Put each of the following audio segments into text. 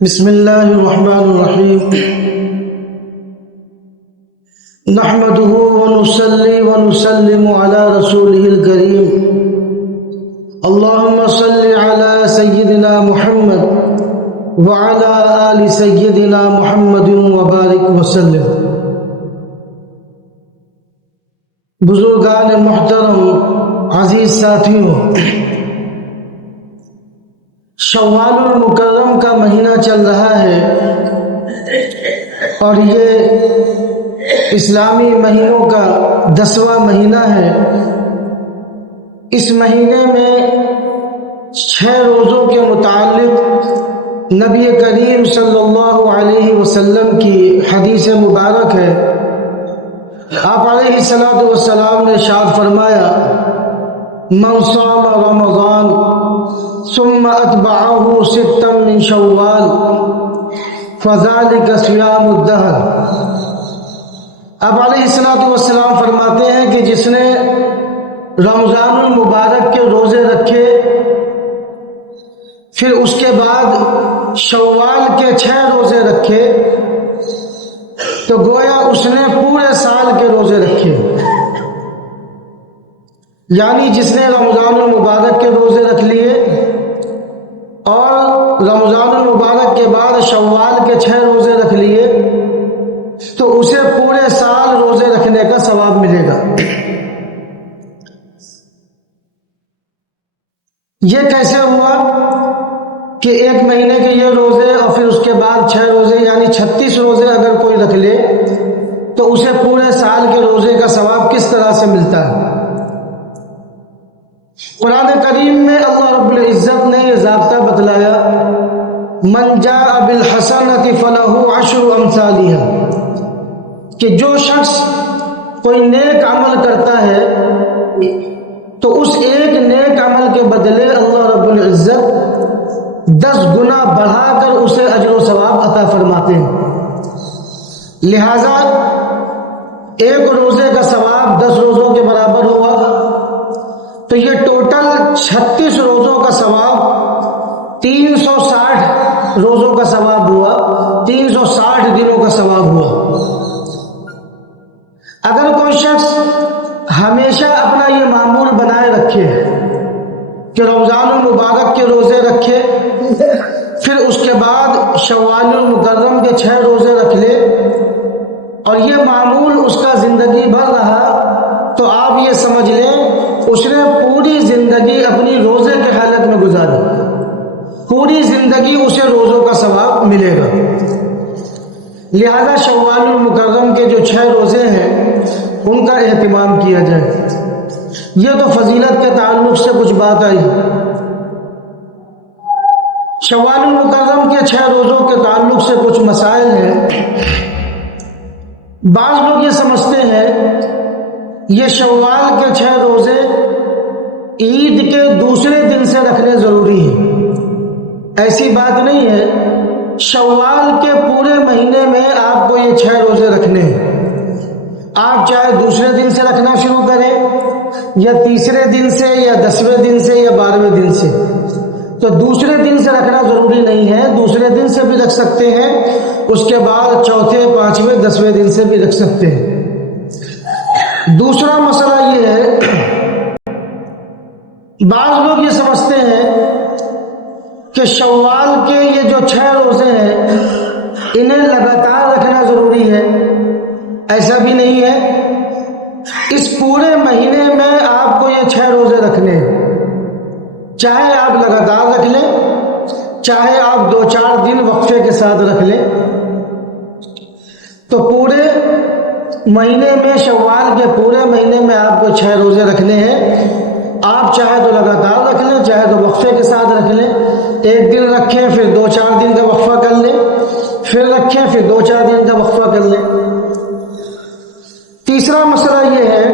بسم اللہ الرحمن الرحیم نحمده ونصلي ونسلم على رسوله الكريم اللهم صل على سيدنا محمد وعلى آل سيدنا محمد وبارك وسلم۔ بزرگان محترم، عزیز ساتھیوں، شوال المکرم کا مہینہ چل رہا ہے اور یہ اسلامی مہینوں کا 10واں مہینہ ہے۔ اس مہینے میں 6 روزوں کے متعلق نبی کریم صلی اللہ علیہ وسلم کی حدیث مبارک ہے۔ آپ علیہ السلام نے ارشاد فرمایا: من صام رمضان ثم اتبعه 6 من شوال فذلك صيام الدهر۔ اب علیہ السلام فرماتے ہیں کہ جس نے رمضان المبارک کے روزے رکھے پھر اس کے بعد شوال کے 6 روزے رکھے تو گویا اس نے پورے سال کے روزے رکھے، یعنی جس نے رمضان المبارک کے روزے رکھ لیے اور رمضان المبارک کے بعد شوال کے 6 روزے رکھ لیے تو اسے پورے سال روزے رکھنے کا ثواب ملے گا۔ یہ کیسے ہوا کہ 1 مہینے کے یہ روزے اور پھر اس کے بعد 6 روزے یعنی 36 روزے اگر کوئی رکھ لے تو اسے پورے سال کے روزے کا ثواب کس طرح سے ملتا ہے؟ قرآن کریم میں اللہ رب العزت نے یہ ضابطہ بتلایا: من جاء بالحسنۃ فلہ 10 امثالھا، کہ جو شخص کوئی نیک عمل کرتا ہے تو اس ایک نیک عمل کے بدلے اللہ رب العزت 10 گنا بڑھا کر اسے اجر و ثواب عطا فرماتے ہیں۔ لہذا 1 روزے کا ثواب 10 روزوں کے برابر ہوا تو یہ ٹوٹل 36 روزوں کا ثواب 360 روزوں کا ثواب ہوا، 360 دنوں کا ثواب ہوا۔ اگر کوئی شخص ہمیشہ اپنا یہ معمول بنائے رکھے کہ رمضان المبارک کے روزے رکھے پھر اس کے بعد شوال المکرم کے 6 روزے رکھ لے اور یہ معمول اس کا زندگی بھر رہا تو آپ یہ سمجھ لیں اس نے پوری زندگی اپنی روزے کے حالت میں گزاری، پوری زندگی اسے روزوں کا ثواب ملے گا۔ لہذا شوال المکرم کے جو 6 روزے ہیں ان کا اہتمام کیا جائے۔ یہ تو فضیلت کے تعلق سے کچھ بات آئی۔ شوال المکرم کے 6 روزوں کے تعلق سے کچھ مسائل ہیں۔ بعض لوگ یہ سمجھتے ہیں یہ شوال کے 6 روزے عید کے دوسرے دن سے رکھنے ضروری ہیں۔ ایسی بات نہیں ہے، شوال کے پورے مہینے میں آپ کو یہ 6 روزے رکھنے ہیں۔ آپ چاہے دوسرے دن سے رکھنا شروع کریں یا تیسرے دن سے یا 10ویں دن سے یا 12ویں دن سے، تو دوسرے دن سے رکھنا ضروری نہیں ہے، دوسرے دن سے بھی رکھ سکتے ہیں، اس کے بعد چوتھے، 5ویں، 10ویں دن سے بھی رکھ سکتے ہیں۔ دوسرا مسئلہ یہ ہے، بعض لوگ یہ سمجھتے ہیں کہ شوال کے یہ جو 6 روزے ہیں انہیں لگاتار رکھنا ضروری ہے۔ ایسا بھی نہیں ہے، اس پورے مہینے میں آپ کو یہ 6 روزے رکھنے ہیں، چاہے آپ لگاتار رکھ لیں چاہے آپ 2-4 دن وقفے کے ساتھ رکھ لیں، تو پورے مہینے میں شوال کے پورے مہینے میں آپ کو 6 روزے رکھنے ہیں۔ آپ چاہے تو لگاتار رکھ لیں چاہے تو وقفے کے ساتھ رکھ لیں، 1 دن رکھیں پھر 2-4 دن کا وقفہ کر لیں، پھر رکھیں پھر 2-4 دن کا وقفہ کر لیں۔ تیسرا مسئلہ یہ ہے،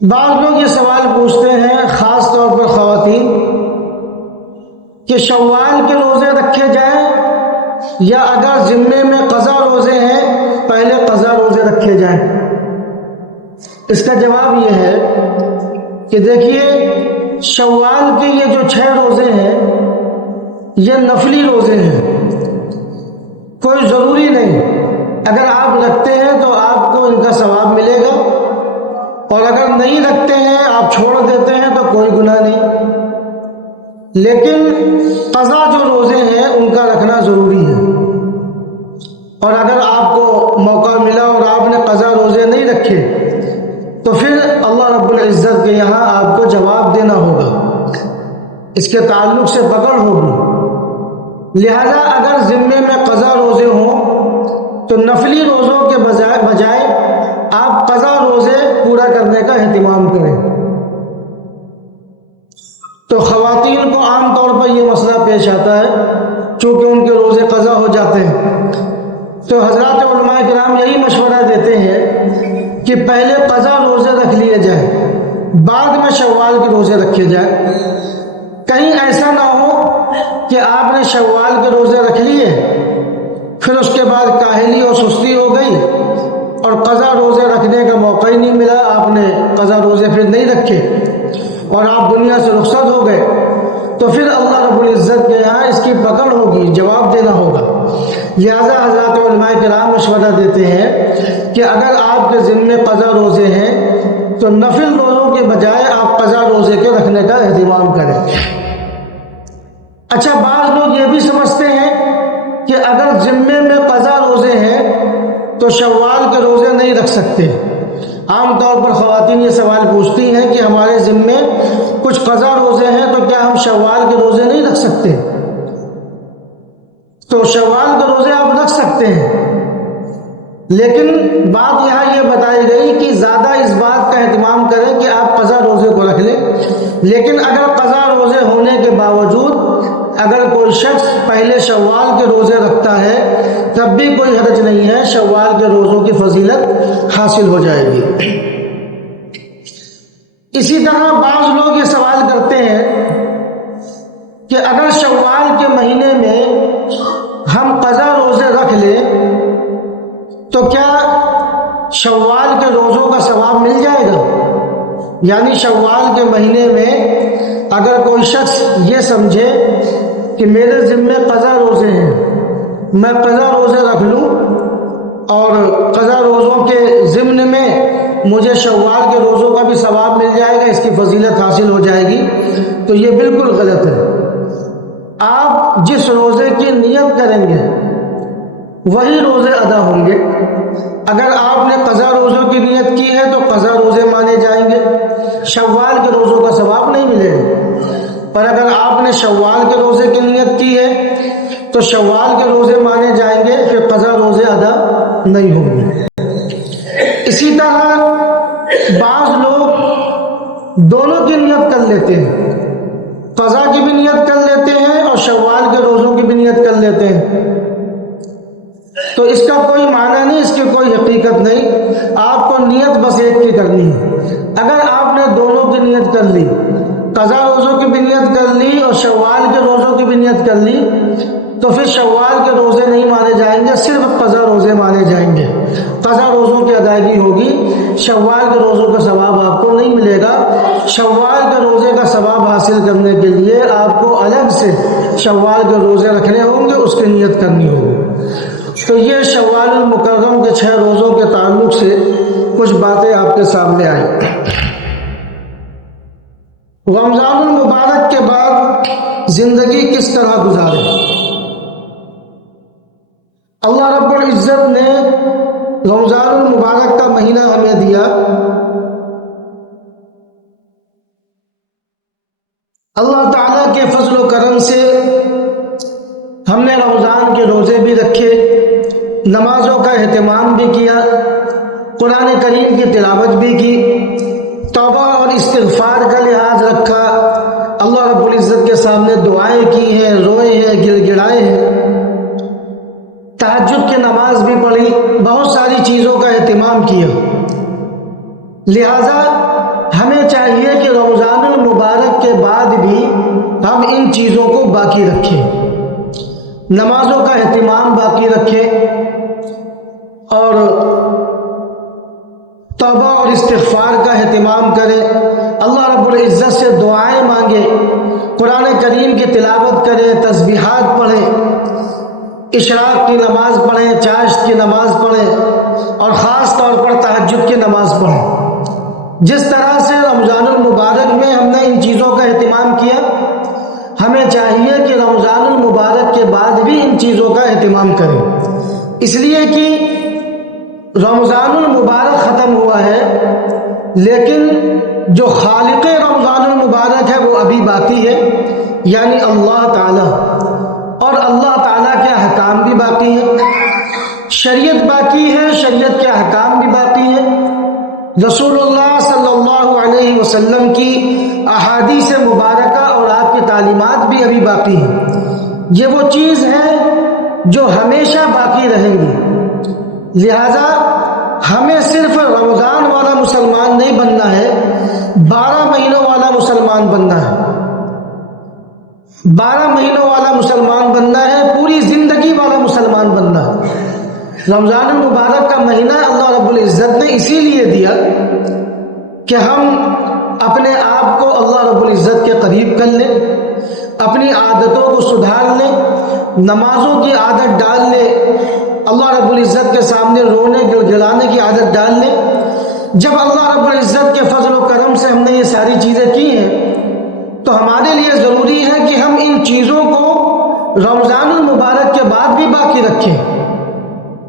بعض لوگ یہ سوال پوچھتے ہیں، خاص طور پر خواتین، کہ شوال کے روزے رکھے جائیں یا اگر ذمے میں قضا روزے ہیں پہلے قضا روزے رکھے جائیں؟ اس کا جواب یہ ہے کہ دیکھیے شوال کے یہ جو 6 روزے ہیں یہ نفلی روزے ہیں، کوئی ضروری نہیں، اگر آپ رکھتے ہیں تو آپ کو ان کا ثواب ملے گا، اور اگر نہیں رکھتے ہیں آپ چھوڑ دیتے ہیں تو کوئی گناہ نہیں، لیکن قضا جو روزے ہیں ان کا رکھنا ضروری ہے۔ اور اگر آپ کو موقع ملا اور آپ نے قضا روزے نہیں رکھے تو پھر اللہ رب العزت کے یہاں آپ کو جواب دینا ہوگا، اس کے تعلق سے پکڑ ہوگی۔ لہذا اگر ذمے میں قضا روزے ہوں تو نفلی روزوں کے بجائے آپ قضا روزے پورا کرنے کا اہتمام کریں۔ تو خواتین کو عام طور پر یہ مسئلہ پیش آتا ہے چونکہ ان کے روزے قضا ہو جاتے ہیں، تو حضرات علماء کرام یہی مشورہ دیتے ہیں کہ پہلے قضا روزے رکھ لیے جائیں، بعد میں شوال کے روزے رکھے جائیں۔ کہیں ایسا نہ ہو کہ آپ نے شوال کے روزے رکھ لیے پھر اس کے بعد کاہلی اور سستی ہو گئی اور قضا روزے رکھنے کا موقع ہی نہیں ملا، آپ نے قضا روزے پھر نہیں رکھے اور آپ دنیا سے رخصت ہو گئے، تو پھر اللہ رب العزت کے یہاں اس کی پکڑ ہوگی، جواب دینا ہوگا۔ لہذا حضرات علماء کرام مشورہ دیتے ہیں کہ اگر آپ کے ذمے قضا روزے ہیں تو نفل روزوں کے بجائے آپ قضا روزے کے رکھنے کا اہتمام کریں۔ اچھا، بعض لوگ یہ بھی سمجھتے ہیں کہ اگر ذمے میں قضا روزے ہیں تو شوال کے روزے نہیں رکھ سکتے۔ عام طور پر خواتین یہ سوال پوچھتی ہیں کہ ہمارے ذمے کچھ قضا روزے ہیں تو کیا ہم شوال کے روزے نہیں رکھ سکتے؟ تو شوال کے روزے آپ رکھ سکتے ہیں، لیکن بات یہاں یہ بتائی گئی کہ زیادہ اس بات کا اہتمام کریں کہ آپ قضا روزے کو رکھ لیں، لیکن اگر قضا روزے ہونے کے باوجود اگر کوئی شخص پہلے شوال کے روزے رکھتا ہے تب بھی کوئی حرج نہیں ہے، شوال کے روزوں کی فضیلت حاصل ہو جائے گی۔ اسی طرح بعض لوگ یہ سوال کرتے ہیں کہ اگر شوال کے مہینے میں ہم قضا روزے رکھ لیں تو کیا شوال کے روزوں کا ثواب مل جائے گا؟ یعنی شوال کے مہینے میں اگر کوئی شخص یہ سمجھے کہ میرے ذمے قضا روزے ہیں، میں قضا روزے رکھ لوں اور قضا روزوں کے ضمن میں مجھے شوال کے روزوں کا بھی ثواب مل جائے گا، اس کی فضیلت حاصل ہو جائے گی، تو یہ بالکل غلط ہے۔ آپ جس روزے کی نیت کریں گے وہی روزے ادا ہوں گے۔ اگر آپ نے قضا روزوں کی نیت کی ہے تو قضا روزے مانے جائیں گے، شوال کے روزوں کا ثواب نہیں ملے گا۔ پر اگر آپ نے شوال کے روزے کی نیت کی ہے تو شوال کے روزے مانے جائیں گے، پھر قضا روزے ادا نہیں ہوں گے۔ اسی طرح بعض لوگ دونوں کی نیت کر لیتے ہیں، قضا کی بھی نیت کر لیتے ہیں اور شوال کے روزوں کی بھی نیت کر لیتے ہیں، تو اس کا کوئی معنی نہیں، اس کی کوئی حقیقت نہیں، آپ کو نیت بس ایک کی کرنی ہے۔ اگر آپ نے دونوں کی نیت کر لی، قضا روزوں کی بھی نیت کر لی اور شوال کے روزوں کی بھی نیت کر لی، تو پھر شوال کے روزے نہیں مانے جائیں گے، صرف قضا روزے مانے جائیں گے، قضا روزوں کی ادائیگی ہوگی، شوال کے روزوں کا ثواب آپ کو نہیں ملے گا۔ شوال کے روزے کا ثواب حاصل کرنے کے لیے آپ کو الگ سے شوال کے روزے رکھنے ہوں گے، اس کی نیت کرنی ہوگی۔ تو یہ شوال المکرم کے 6 روزوں کے تعلق سے کچھ باتیں آپ کے سامنے آئیں۔ رمضان المبارک کے بعد زندگی کس طرح گزارے؟ اللہ رب العزت نے رمضان المبارک کا مہینہ ہمیں دیا، اللہ تعالیٰ کے فضل و کرم سے ہم نے رمضان کے روزے بھی رکھے، نمازوں کا اہتمام بھی کیا، قرآن کریم کی تلاوت بھی کی، توبہ اور استغفار کا لحاظ رکھا، اللہ رب العزت کے سامنے دعائیں کی ہیں، روئے ہیں، گڑ گڑائے ہیں، تہجد کی نماز بھی پڑھی، بہت ساری چیزوں کا اہتمام کیا۔ لہذا ہمیں چاہیے کہ رمضان المبارک کے بعد بھی ہم ان چیزوں کو باقی رکھیں، نمازوں کا اہتمام باقی رکھیں اور توبہ اور استغفار کا اہتمام کریں، اللہ رب العزت سے دعائیں مانگیں، قرآن کریم کی تلاوت کریں، تسبیحات پڑھیں، اشراق کی نماز پڑھیں، چاشت کی نماز پڑھیں اور خاص طور پر تہجد کی نماز پڑھیں۔ جس طرح سے رمضان المبارک میں ہم نے ان چیزوں کا اہتمام کیا، ہمیں چاہیے کہ رمضان المبارک کے بعد بھی ان چیزوں کا اہتمام کریں، اس لیے کہ رمضان المبارک ختم ہوا ہے لیکن جو خالق رمضان المبارک ہے وہ ابھی باقی ہے، یعنی اللہ تعالی، اور اللہ تعالیٰ کے احکام بھی باقی ہیں، شریعت باقی ہے، شریعت کے احکام بھی باقی ہیں، رسول اللہ صلی اللہ علیہ وسلم کی احادیث مبارکہ اور آپ کی تعلیمات بھی ابھی باقی ہیں۔ یہ وہ چیز ہے جو ہمیشہ باقی رہیں گی، لہذا ہمیں صرف رمضان والا مسلمان نہیں بننا ہے، 12 مہینوں والا مسلمان بننا ہے، 12 مہینوں والا مسلمان بننا ہے، پوری زندگی والا مسلمان بننا ہے۔ رمضان المبارک کا مہینہ اللہ رب العزت نے اسی لیے دیا کہ ہم اپنے آپ کو اللہ رب العزت کے قریب کر لیں، اپنی عادتوں کو سدھار لیں، نمازوں کی عادت ڈال لیں، اللہ رب العزت کے سامنے رونے گڑ گڑانے کی عادت ڈال لیں۔ جب اللہ رب العزت کے فضل و کرم سے ہم نے یہ ساری چیزیں کی ہیں تو ہمارے لیے ضروری ہے کہ ہم ان چیزوں کو رمضان المبارک کے بعد بھی باقی رکھیں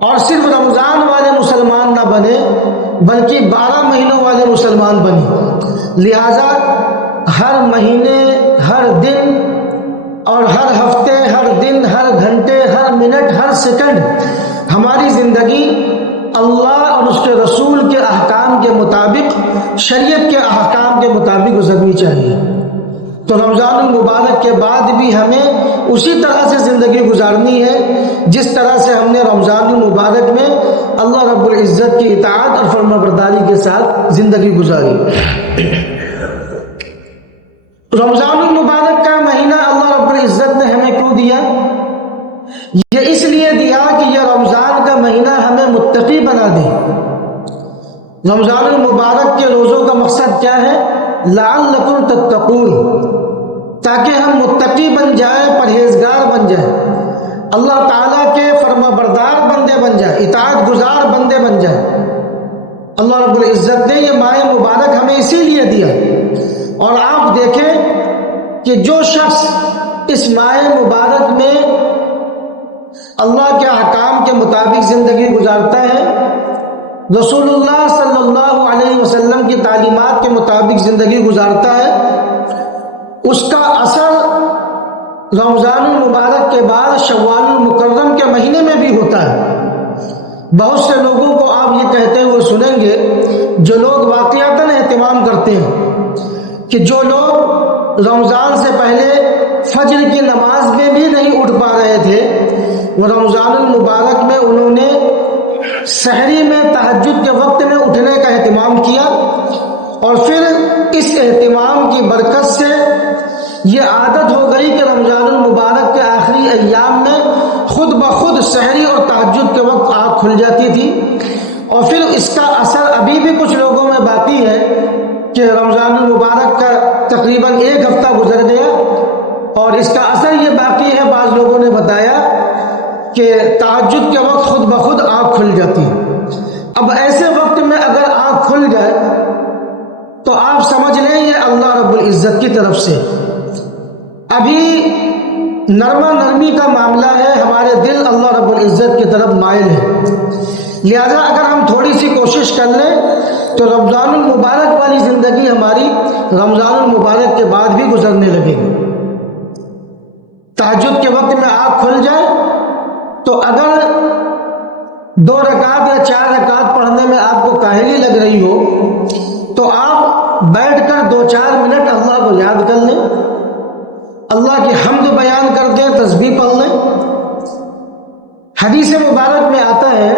اور صرف رمضان والے مسلمان نہ بنے بلکہ 12 مہینوں والے مسلمان بنے۔ لہذا ہر مہینے، ہر دن اور ہر ہفتے، ہر دن، ہر گھنٹے، ہر منٹ، ہر سیکنڈ ہماری زندگی اللہ اور اس کے رسول کے احکام کے مطابق، شریعت کے احکام کے مطابق گزرنی چاہیے۔ تو رمضان المبارک کے بعد بھی ہمیں اسی طرح سے زندگی گزارنی ہے جس طرح سے ہم نے رمضان المبارک میں اللہ رب العزت کی اطاعت اور فرمانبرداری کے ساتھ زندگی گزاری۔ رمضان المبارک کا مہینہ اللہ رب العزت نے ہمیں کیوں دیا؟ یہ اس لیے دیا کہ یہ رمضان کا مہینہ ہمیں متقی بنا دے۔ رمضان المبارک کے روزوں کا مقصد کیا ہے؟ لعلکم تتقون، تاکہ ہم متقی بن جائیں، پرہیزگار بن جائیں، اللہ تعالیٰ کے فرما بردار بندے بن جائیں، اطاعت گزار بندے بن جائیں۔ اللہ رب العزت نے یہ ماہ مبارک ہمیں اسی لیے دیا، اور آپ دیکھیں کہ جو شخص اس ماہ مبارک میں اللہ کے احکام کے مطابق زندگی گزارتا ہے، رسول اللہ صلی اللہ علیہ وسلم کی تعلیمات کے مطابق زندگی گزارتا ہے، اس کا اثر رمضان المبارک کے بعد شوال المکرم کے مہینے میں بھی ہوتا ہے۔ بہت سے لوگوں کو آپ یہ کہتے ہوئے سنیں گے، جو لوگ واقعتاً اہتمام کرتے ہیں، کہ جو لوگ رمضان سے پہلے فجر کی نماز میں بھی نہیں اٹھ پا رہے تھے، وہ رمضان المبارک میں انہوں نے سحری میں تہجد کے وقت میں اٹھنے کا اہتمام کیا، اور پھر اس اہتمام کی برکت سے یہ عادت ہو گئی کہ رمضان المبارک کے آخری ایام میں خود بخود سحری اور تہجد کے وقت آنکھ کھل جاتی تھی، اور پھر اس کا اثر ابھی بھی کچھ لوگوں میں باقی ہے کہ رمضان المبارک کا تقریباً 1 ہفتہ گزر گیا اور اس کا اثر یہ باقی ہے۔ بعض لوگوں نے بتایا کہ تہجد کے وقت خود بخود آنکھ کھل جاتی ہے۔ اب ایسے وقت میں اگر آنکھ کھل جائے تو آپ سمجھ لیں یہ اللہ رب العزت کی طرف سے۔ ابھی نرما نرمی کا معاملہ ہے، ہمارے دل اللہ رب العزت کی طرف مائل ہے، لہذا اگر ہم تھوڑی سی کوشش کر لیں تو رمضان المبارک والی زندگی ہماری رمضان المبارک کے بعد بھی گزرنے لگے گی۔ تہجد کے وقت میں آنکھ کھل جائے تو اگر 2 رکعت یا 4 رکعت پڑھنے میں آپ کو کاہلی لگ رہی ہو تو آپ بیٹھ کر 2-4 منٹ اللہ کو یاد کر لیں، اللہ کی حمد بیان کر دیں، تسبیح پڑھ لیں۔ حدیث مبارک میں آتا ہے،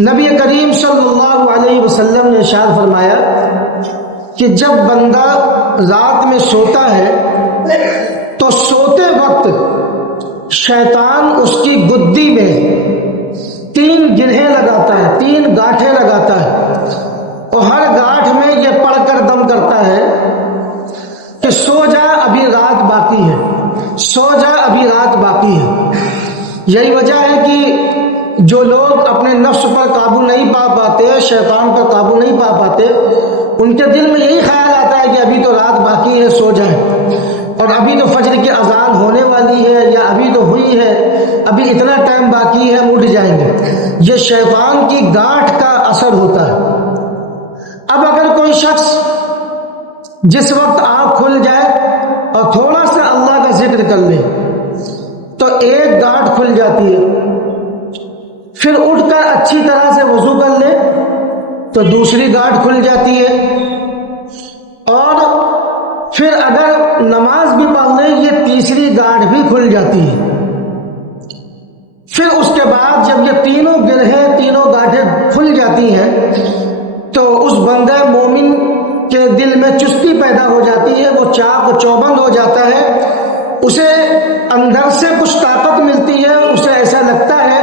نبی کریم صلی اللہ علیہ وسلم نے ارشاد فرمایا کہ جب بندہ رات میں سوتا ہے تو سوتے وقت شیطان اس کی گدی میں 3 گرہیں لگاتا ہے، 3 گاٹھیں لگاتا ہے، اور ہر گاٹھ میں یہ پڑھ کر دم کرتا ہے کہ سو جا ابھی رات باقی ہے، سو جا ابھی رات باقی ہے۔ یہی وجہ ہے کہ جو لوگ اپنے نفس پر قابو نہیں پا پاتے، شیطان پر قابو نہیں پا پاتے، ان کے دل میں یہی خیال آتا ہے کہ ابھی تو رات باقی ہے، سو جائیں، اور ابھی تو فجر کی اذان ہونے والی ہے، یا ابھی تو ہوئی ہے، ابھی اتنا ٹائم باقی ہے، ہم اٹھ جائیں گے۔ یہ شیطان کی گاٹھ کا اثر ہوتا ہے۔ اب اگر کوئی شخص جس وقت آنکھ کھل جائے اور تھوڑا سا اللہ کا ذکر کر لے تو ایک گاٹھ کھل جاتی ہے، پھر اٹھ کر اچھی طرح سے وضو کر لے تو دوسری گاٹھ کھل جاتی ہے، اور پھر اگر نماز بھی پڑھ لے یہ تیسری گاٹھ بھی کھل جاتی ہے۔ پھر اس کے بعد جب یہ تینوں گرہیں، تینوں گاٹھیں کھل جاتی ہیں تو اس بندہ مومن کے دل میں چستی پیدا ہو جاتی ہے، وہ چاق و چوبند ہو جاتا ہے، اسے اندر سے کچھ طاقت ملتی ہے، اسے ایسا لگتا ہے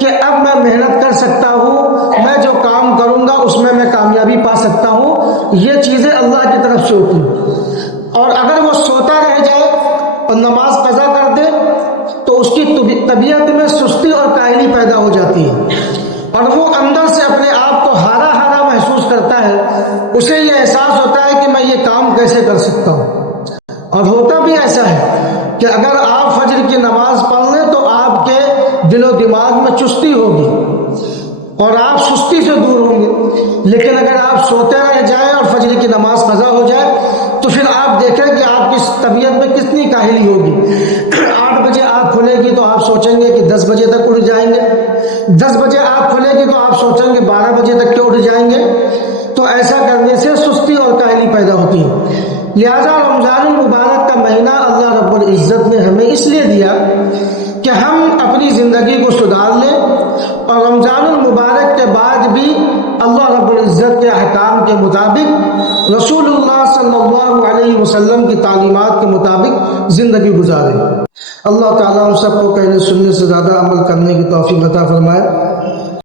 کہ اب میں محنت کر سکتا ہوں، میں جو کام کروں گا اس میں کامیابی پا سکتا ہوں۔ یہ چیزیں اللہ کی طرف سے ہوتی ہیں۔ اور اگر وہ سوتا رہ جائے اور نماز قضا کر دے تو اس کی طبیعت میں سستی اور کاہلی پیدا ہو جاتی ہے، اور وہ اندر سے اپنے آپ کو ہارا ہارا محسوس کرتا ہے، اسے یہ احساس ہوتا ہے کہ میں یہ کام کیسے کر سکتا ہوں۔ اور ہوتا بھی ایسا ہے کہ اگر آپ فجر کی نماز پڑھ لیں تو آپ کے دل و دماغ میں چستی ہوگی اور آپ سستی سے دور ہوں گے، لیکن اگر آپ سوتے رہ جائیں اور فجر کی نماز قضا ہو جائے تو پھر آپ دیکھیں کہ آپ کی طبیعت میں کتنی کاہلی ہوگی۔ 8 بجے آنکھ کھلے گی تو آپ سوچیں گے کہ 10 بجے تک اٹھ جائیں گے، 10 بجے آنکھ کھلے گی تو آپ سوچیں گے 12 بجے تک کے اٹھ جائیں گے۔ تو ایسا کرنے سے سستی اور کاہلی پیدا ہوتی ہے۔ لہذا رمضان المبارک کا مہینہ اللہ رب العزت نے ہمیں اس لیے دیا کہ ہم اپنی زندگی کو سدھار لیں، اور رمضان المبارک کے بعد بھی اللہ رب العزت کے احکام کے مطابق، رسول اللہ صلی اللہ علیہ وسلم کی تعلیمات کے مطابق زندگی گزاریں۔ اللہ تعالیٰ ہم سب کو کہنے سننے سے زیادہ عمل کرنے کی توفیق عطا فرمائے۔